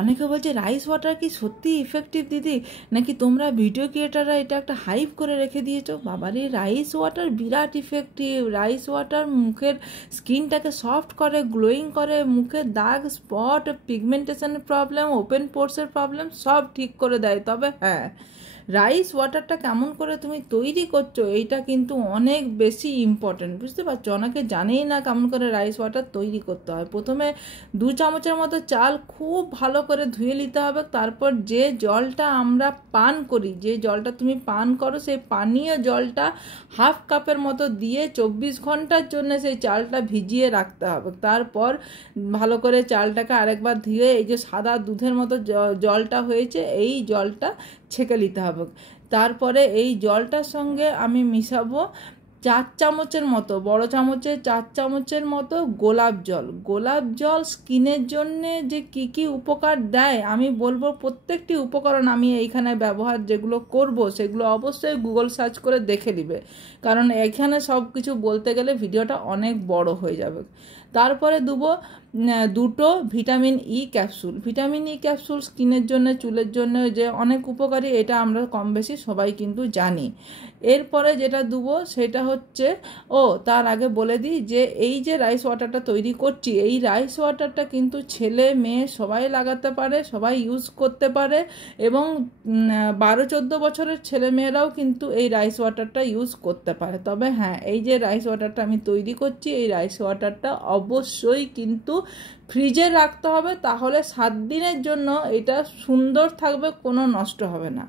অনেকে বলছে rice water কি সত্যি ইফেক্টিভ দিদি, নাকি তোমরা ভিডিও ক্রিয়েটাররা এটা একটা হাইপ করে রেখে দিয়েছো? বাবারে, রাইস ওয়াটার বিরাট ইফেক্টিভ। রাইস ওয়াটার মুখের স্কিনটাকে সফট করে, গ্লোয়িং করে, মুখের দাগ, স্পট, পিগমেন্টেশনের প্রবলেম, ওপেন পোর্সের প্রবলেম সব ঠিক করে দেয়। তবে হ্যাঁ, রাইস ওয়াটারটা কেমন করে তুমি তৈরি করছো এইটা কিন্তু অনেক বেশি ইম্পর্টেন্ট, বুঝতে পারছো? অনেকে জানেই না কেমন করে রাইস ওয়াটার তৈরি করতে হয়। প্রথমে 2 চামচের মতো চাল খুব ভালো করে ধুয়ে নিতে হবে। তারপর যে জলটা আমরা পান করি, যে জলটা তুমি পান করো, সেই পানীয় জলটা হাফ কাপের মতো দিয়ে 24 ঘন্টার জন্য সেই চালটা ভিজিয়ে রাখতে হবে। তারপর ভালো করে চালটাকে আরেকবার ধুয়ে এই যে সাদা দুধের মতো জলটা হয়েছে, এই জলটা ছেঁকে নিতে হবে। তারপরে এই জলটার সঙ্গে আমি মিশাবো 4 চামচের মতো, বড় চামচের 4 চামচের মতো গোলাপ জল। গোলাপ জল স্কিনের জন্যে যে কি উপকার দেয় আমি বলবো, প্রত্যেকটি উপকরণ আমি এইখানে ব্যবহার যেগুলো করব সেগুলো অবশ্যই গুগল সার্চ করে দেখে নিবে, কারণ এখানে সব কিছু বলতে গেলে ভিডিওটা অনেক বড় হয়ে যাবে। তারপরে দেবো 2টো vitamin E capsule. Vitamin E capsule স্কিনের জন্য, চুলের জন্য যে অনেক উপকারী, এটা আমরা কম বেশি সবাই কিন্তু জানি। এরপরে যেটা দেবো সেটা হচ্ছে, তার আগে বলে দিই যে এই যে রাইস ওয়াটারটা তৈরি করছি, এই রাইস ওয়াটারটা কিন্তু ছেলে মেয়ে সবাই লাগাতে পারে, সবাই ইউজ করতে পারে, এবং 12-14 বছরের ছেলে মেয়েরাও কিন্তু এই রাইস ওয়াটারটা ইউজ করতে পারে। তবে হ্যাঁ, এই যে রাইস ওয়াটারটা আমি তৈরি করছি, এই রাইস ওয়াটারটা অবশ্যই কিন্তু ফ্রিজে রাখতে হবে, তাহলে 7 দিনের জন্য এটা সুন্দর থাকবে, কোনো নষ্ট হবে না।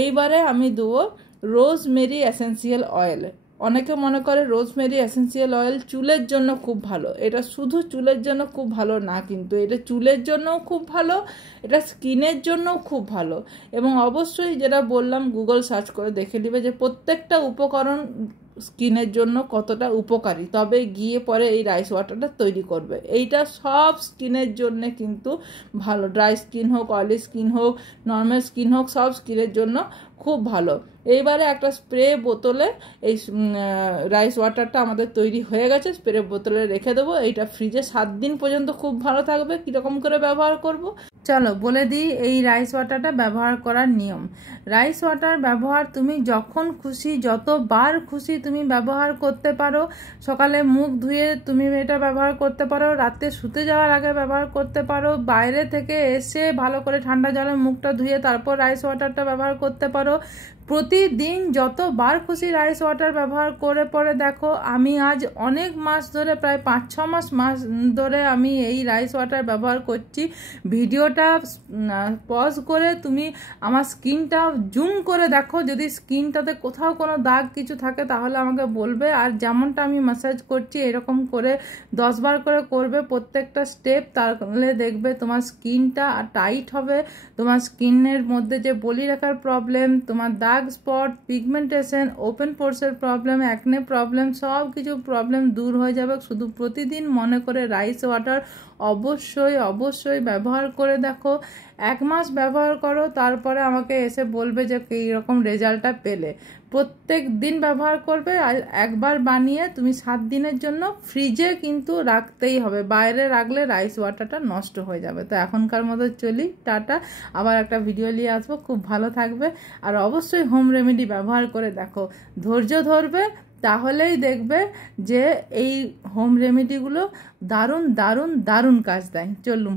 এইবারে আমি দেবো রোজমেরি এসেন্সিয়াল অয়েল। অনেকে মনে করে রোজমেরি এসেন্সিয়াল অয়েল চুলের জন্য খুব ভালো। এটা শুধু চুলের জন্য খুব ভালো না, কিন্তু এটা চুলের জন্যও খুব ভালো, এটা স্কিনের জন্যও খুব ভালো। এবং অবশ্যই যেটা বললাম, গুগল সার্চ করে দেখে নেবে যে প্রত্যেকটা উপকরণ স্কিনের জন্য কতটা উপকারী, তবে গিয়ে পরে এই রাইস ওয়াটারটা তৈরি করবে। এইটা সব স্কিনের জন্য কিন্তু ভালো, ড্রাই স্কিন হোক, অয়েলি স্কিন হোক, নর্মাল স্কিন হোক, সব স্কিনের জন্য খুব ভালো। এইবারে একটা স্প্রে বোতলে এই রাইস ওয়াটারটা আমাদের তৈরি হয়ে গেছে, স্প্রে বোতলে রেখে দেবো। এইটা ফ্রিজে 7 দিন পর্যন্ত খুব ভালো থাকবে। কীরকম করে ব্যবহার করব চলো বলে দিই। এই রাইস ওয়াটারটা ব্যবহার করার নিয়ম। রাইস ওয়াটার ব্যবহার তুমি যখন খুশি, যতবার খুশি তুমি ব্যবহার করতে পারো। সকালে মুখ ধুয়ে তুমি এটা ব্যবহার করতে পারো, রাতে শুতে যাওয়ার আগে ব্যবহার করতে পারো, বাইরে থেকে এসে ভালো করে ঠান্ডা জলে মুখটা ধুয়ে তারপর রাইস ওয়াটারটা ব্যবহার করতে পারো। প্রতিদিন যতবার খুশি রাইস ওয়াটার ব্যবহার করে পরে দেখো, আমি আজ অনেক মাস ধরে, প্রায় 5-6 মাস ধরে আমি এই রাইস ওয়াটার ব্যবহার করছি। ভিডিওটা পজ করে তুমি আমার স্কিনটা জুম করে দেখো, যদি স্কিনটাতে কোথাও কোনো দাগ কিছু থাকে তাহলে আমাকে বলবে। আর যেমনটা আমি ম্যাসাজ করছি এরকম করে 10 বার করে করবে প্রত্যেকটা স্টেপ, তাহলে দেখবে তোমার স্কিনটা টাইট হবে, তোমার স্কিনের মধ্যে যে বলি রাখার প্রবলেম, তোমার দাগ, স্পট, পিগমেন্টেশন, ওপেন পোর্সের প্রবলেম, অ্যাকনে প্রবলেম, সব কিছু প্রবলেম দূর হয়ে যাবে। শুধু প্রতিদিন মনে করে রাইস ওয়াটার অবশ্যই ব্যবহার করে দেখো। 1 মাস ব্যবহার করো, তারপরে আমাকে এসে বলবে যে কীরকম রেজাল্টটা পেলে। প্রত্যেক দিন ব্যবহার করবে, আর একবার বানিয়ে তুমি 7 দিনের জন্য ফ্রিজে কিন্তু রাখতেই হবে, বাইরে রাখলে রাইস ওয়াটারটা নষ্ট হয়ে যাবে। তো এখনকার মতো চলি, টাটা। আবার একটা ভিডিও নিয়ে আসবো, খুব ভালো থাকবে। আর অবশ্যই হোম রেমেডি ব্যবহার করে দেখো, ধৈর্য ধরবে, তাহলেই দেখবে যে এই হোম রেমেডিগুলো দারুণ কাজ দেয়। চলুন।